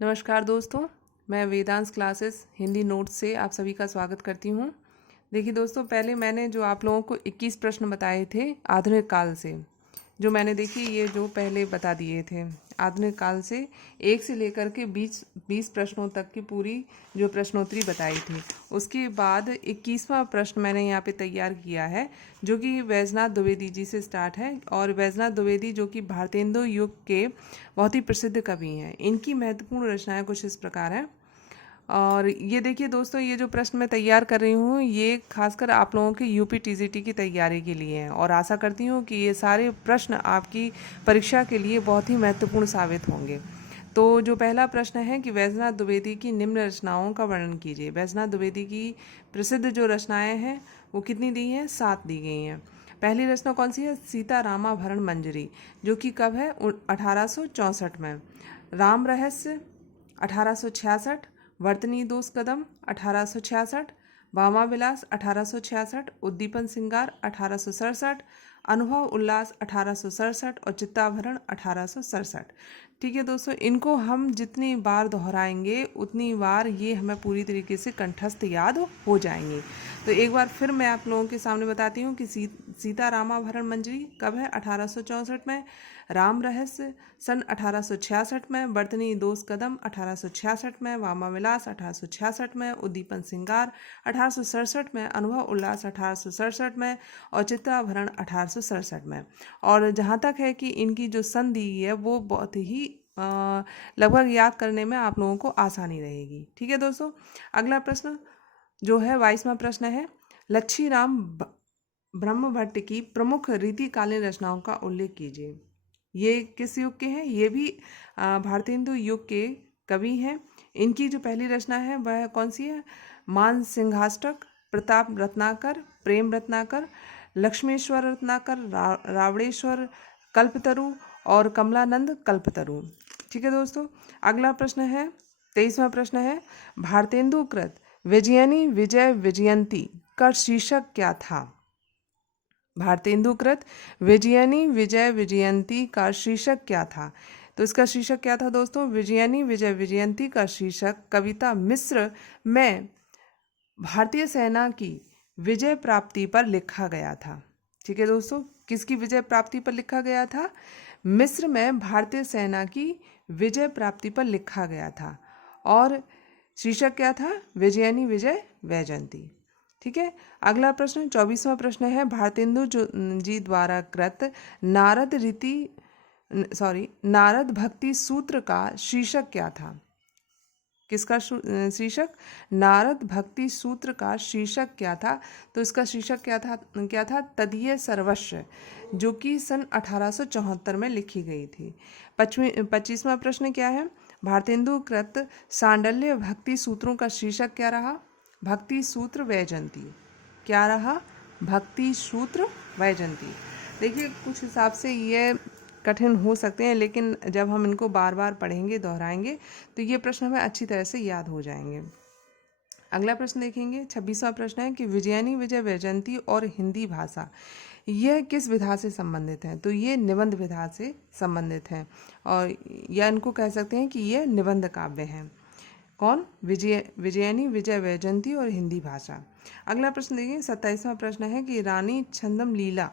नमस्कार दोस्तों, मैं वेदांश क्लासेस हिंदी नोट्स से आप सभी का स्वागत करती हूँ। देखिए दोस्तों, पहले मैंने जो आप लोगों को 21 प्रश्न बताए थे आधुनिक काल से, जो मैंने देखिए ये जो पहले बता दिए थे आधुनिक काल से 1 से लेकर के 20 प्रश्नों तक की पूरी जो प्रश्नोत्तरी बताई थी। उसके बाद 21वां प्रश्न मैंने यहाँ पे तैयार किया है, जो कि वैजनाथ द्विवेदी जी से स्टार्ट है। और वैजनाथ द्विवेदी जो कि भारतेंदु युग के बहुत ही प्रसिद्ध कवि हैं। इनकी महत्वपूर्ण रचनाएं कुछ इस प्रकार हैं। और ये देखिए दोस्तों, ये जो प्रश्न मैं तैयार कर रही हूँ ये खासकर आप लोगों के यूपी टीजीटी की तैयारी के लिए हैं, और आशा करती हूँ कि ये सारे प्रश्न आपकी परीक्षा के लिए बहुत ही महत्वपूर्ण साबित होंगे। तो जो पहला प्रश्न है कि वैजनाथ द्विवेदी की निम्न रचनाओं का वर्णन कीजिए। वैजनाथ द्विवेदी की प्रसिद्ध जो रचनाएं हैं वो कितनी दी हैं? 7 दी गई हैं। पहली रचना कौन सी है? सीतारामाभरण मंजरी, जो कि कब है? 1864 में। राम रहस्य 1866, वर्तनी दोष कदम 1866, वामा विलास 1866, उद्दीपन सिंगार 1867, अनुभव उल्लास 1867 और चित्ताभरण 1867। ठीक है दोस्तों, इनको हम जितनी बार दोहराएंगे उतनी बार ये हमें पूरी तरीके से कंठस्थ याद हो जाएंगे। तो एक बार फिर मैं आप लोगों के सामने बताती हूँ कि सीतारामाभरण मंजरी कब है? 1864 में। राम रहस्य सन 1866 में। वर्तनी दोष कदम 1866 में। वामा विलास 1866 में। उद्दीपन सिंगार 1867 में। अनुभव उल्लास 1867 में और चित्ताभरण 1867 में। और जहाँ तक है कि इनकी जो सन दी है वो बहुत ही लगभग याद करने में आप लोगों को आसानी रहेगी। ठीक है दोस्तों, अगला प्रश्न जो है 22वां प्रश्न है, लच्छीराम ब्रह्मभट्ट की प्रमुख रीतिकालीन रचनाओं का उल्लेख कीजिए। ये किस युग के हैं? ये भी भारतेंदु युग के कवि हैं। इनकी जो पहली रचना है वह कौन सी है? मान सिंहाष्टक, प्रताप रत्नाकर, प्रेम रत्नाकर, लक्ष्मेश्वर रत्नाकर, रावणेश्वर कल्पतरु और कमलानंद कल्पतरु। ठीक है दोस्तों, अगला प्रश्न है 23वां प्रश्न है, भारतेंदु कृत विजयनी विजय विजयंती का शीर्षक क्या था? भारतेंदु कृत विजयनी विजय विजयंती का शीर्षक क्या था? तो इसका शीर्षक क्या था दोस्तों? विजयनी विजय विजयंती का शीर्षक कविता मिस्र में भारतीय सेना की विजय प्राप्ति पर लिखा गया था। ठीक है दोस्तों, किसकी विजय प्राप्ति पर लिखा गया था? मिस्र में भारतीय सेना की विजय प्राप्ति पर लिखा गया था। और शीर्षक क्या था? विजयनी विजय वैजयंती। ठीक है, अगला प्रश्न 24वां प्रश्न है, भारतेंदु जी द्वारा कृत नारद भक्ति सूत्र का शीर्षक क्या था? किसका शीर्षक? नारद भक्ति सूत्र का शीर्षक क्या था? तो इसका शीर्षक क्या था? तदीय सर्वस्व, जो कि सन 1874 में लिखी गई थी। 25वां प्रश्न क्या है? भारतेंदु कृत सांडल्य भक्ति सूत्रों का शीर्षक क्या रहा? भक्ति सूत्र वैजयंती। क्या रहा? भक्ति सूत्र वैजयंती। देखिए, कुछ हिसाब से ये कठिन हो सकते हैं, लेकिन जब हम इनको बार बार पढ़ेंगे, दोहराएंगे, तो ये प्रश्न हमें अच्छी तरह से याद हो जाएंगे। अगला प्रश्न देखेंगे, 26वां प्रश्न है कि विजयनी विजय वैजयंती और हिंदी भाषा यह किस विधा से संबंधित है? तो ये निबंध विधा से संबंधित है, और या इनको कह सकते हैं कि ये निबंध काव्य हैं। कौन? विजयनी विजय वैजयंती और हिंदी भाषा। अगला प्रश्न देखिए, 27वां प्रश्न है कि रानी छंदम लीला,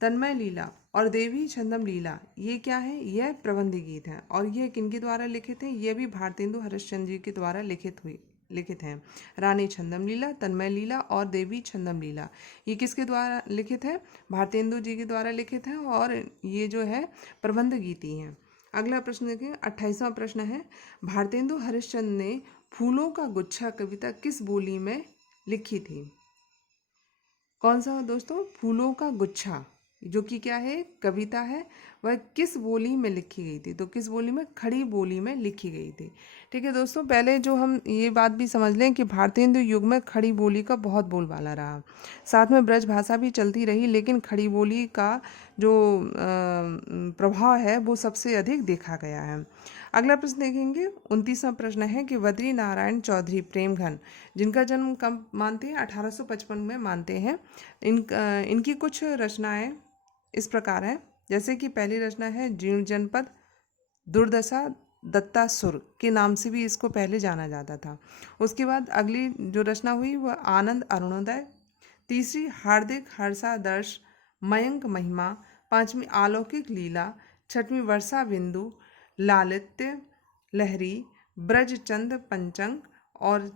तन्मय लीला और देवी छंदम लीला ये क्या है? यह प्रबंध गीत हैं। और यह किनके द्वारा लिखित हैं? यह भी भारतेंदु हरिश्चंद्र जी के द्वारा लिखित हैं। रानी छंदम लीला, तन्मय लीला और देवी छंदम लीला ये किसके द्वारा लिखित है? भारतेंदु जी के द्वारा लिखित हैं, और ये जो है प्रबंध गीति हैं। अगला प्रश्न देखें, 28वां प्रश्न है, भारतेंदु हरिश्चंद्र ने फूलों का गुच्छा कविता किस बोली में लिखी थी? कौन सा दोस्तों? फूलों का गुच्छा, जो कि क्या है? कविता है। वह किस बोली में लिखी गई थी? तो किस बोली में? खड़ी बोली में लिखी गई थी। ठीक है दोस्तों, पहले जो हम ये बात भी समझ लें कि भारतेंदु युग में खड़ी बोली का बहुत बोलबाला रहा। साथ में ब्रज भाषा भी चलती रही, लेकिन खड़ी बोली का जो प्रभाव है वो सबसे अधिक देखा गया है। अगला प्रश्न देखेंगे, 29वां प्रश्न है कि बद्री नारायण चौधरी प्रेमघन, जिनका जन्म कब मानते हैं? 1855 में मानते हैं। इनकी कुछ रचनाएं इस प्रकार हैं, जैसे कि पहली रचना है जीर्ण जनपद, दुर्दशा दत्तासुर के नाम से भी इसको पहले जाना जाता था। उसके बाद अगली जो रचना हुई वह आनंद अरुणोदय, तीसरी हार्दिक हर्षादर्श मयंक महिमा, पांचवी अलौकिक लीला, छठवीं वर्षा बिंदु, लालित्य लहरी, ब्रजचंद पंचंग और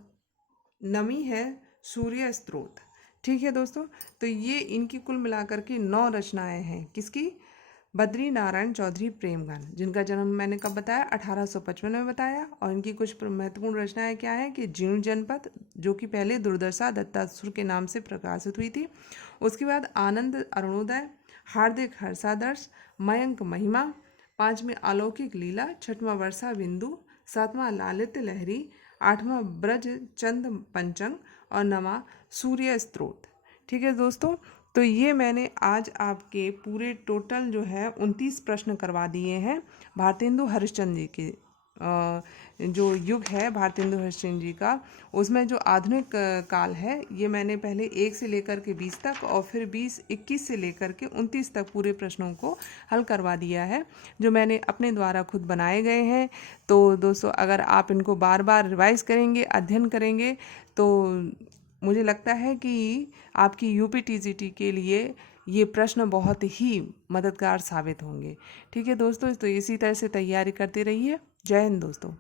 नमी है सूर्य स्त्रोत। ठीक है दोस्तों, तो ये इनकी कुल मिलाकर के 9 रचनाएं हैं। किसकी? बद्री नारायण चौधरी प्रेमगन, जिनका जन्म मैंने कब बताया? 1855 में बताया। और इनकी कुछ महत्वपूर्ण रचनाएं क्या है कि जीर्ण जनपद, जो कि पहले दुर्दशा दत्तासुर के नाम से प्रकाशित हुई थी। उसके बाद आनंद अरुणोदय, हार्दिक हर्षादर्श, मयंक महिमा, पांचवीं अलौकिक लीला, छठवां वर्षा बिंदु, सातवां लालित्य लहरी, आठवां ब्रज चंद पंचंग और नवा सूर्य स्त्रोत। ठीक है दोस्तों, तो ये मैंने आज आपके पूरे टोटल जो है 29 प्रश्न करवा दिए हैं भारतेंदु हरिश्चंद्र जी के। जो युग है भारतेंदु हरिश्चंद्र जी का, उसमें जो आधुनिक काल है ये मैंने पहले 1 से लेकर के 20 तक और फिर 21 से लेकर के 29 तक पूरे प्रश्नों को हल करवा दिया है, जो मैंने अपने द्वारा खुद बनाए गए हैं। तो दोस्तों, अगर आप इनको बार बार रिवाइज करेंगे, अध्ययन करेंगे, तो मुझे लगता है कि आपकी यूपीटीजीटी के लिए ये प्रश्न बहुत ही मददगार साबित होंगे। ठीक है दोस्तों, तो इसी तरह से तैयारी करते रहिए। जय हिंद दोस्तों।